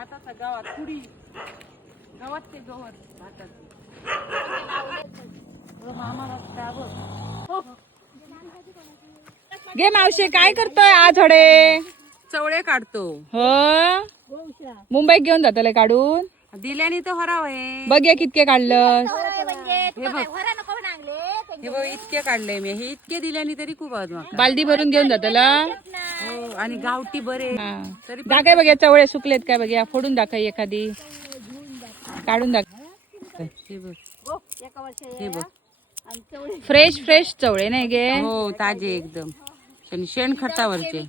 भाताचा गावात कुडी गावात ते गवत भाताचे घे मावशी, काय करतोय आज हडे? चवळे काढतो. हो, मुंबईत घेऊन जातले काढून. दिल्याने तर हराव आहे. बघ हे कितके काढलं. हे बघ इतके काढले मी. हे इतके दिल्याने तरी खूप आहेत माका. बालदी भरून घेऊन जातला. हो, आणि गावठी बरे तरी दाखय बघ, चवळे सुकलेत काय बघ. फोडून दाखय एखादी, काढून दाख. हे बघ, हे बघ फ्रेश फ्रेश चवळे नाही गे. हो, ताजे एकदम. आणि शेणखतावरचे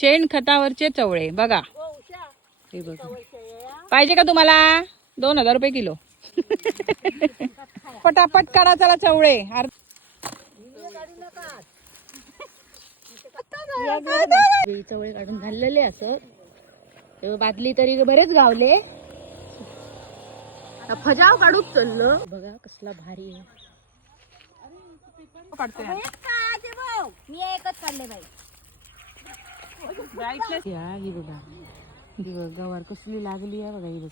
शेणखतावरचे चवळे बघा. हे बघ. पाहिजे का तुम्हाला? 2000 रुपये किलो. पटापट काढा चला चवळे. चवळे काढून घाललेले असं बादली तरी बरेच गावले. फजाव काढूच चाललो बघा, कसला भारी आहे. मी एकच काढले बाई. ही बघा, ही बघ गवार कसली लागली आहे बघा. ही बघ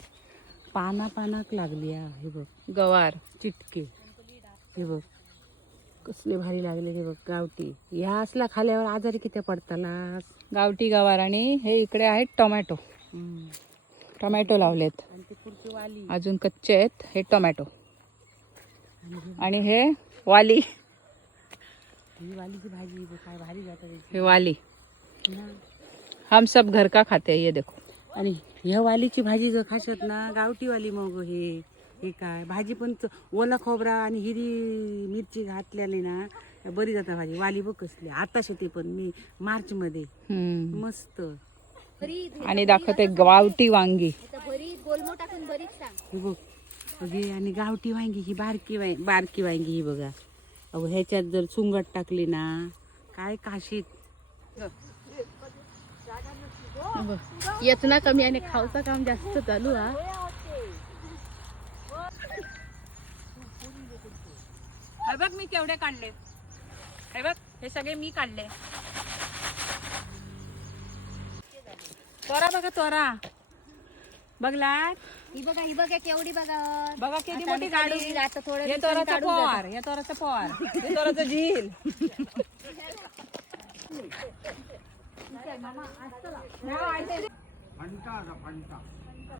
पानाक लागली आहे. हे बघ गवार चिटके. हे बघ कसले भारी लागले. हे बघ गावठी. ह्या असला खाल्यावर आजारी किती पडताना. गावठी गवार. आणि हे इकडे आहेत टोमॅटो. टोमॅटो लावलेत. आणि ते पुढची वाली अजून कच्चे आहेत. हे टोमॅटो आणि हे वाली. ही वालीची भाजी बघ काय भारी जातात. हे वाली. हम सब घर का खाते हैं, ये देखो. आणि ह्या वालीची भाजी जर खाशात ना, गावठी वाली मग हे काय भाजी पण ओला खोबरा आणि हिरी मिरची घातल्याने ना बरी जाता भाजी. वाली बघ कसली आता शेते पण मी मार्च मध्ये मस्त. आणि दाखवते गावठी वांगी. हे बघ हे आणि गावठी वांगी ही बारकी वांगी ही बघा. अहो ह्याच्यात जर चुंगट टाकली ना काय काशीत. येतना कमी आणि खाऊचं काम जास्त चालू हा. हे बघ मी केवढे काढले. हे बघ हे सगळे मी काढले. त्वरा बघा त्वरा. बघला ही बघा केवढी बघा. बघा किती मोठी गाडी. आता थोडं हे तोराचं पोर, हे तोराचं पोर, हे तोराचं झील. फंटा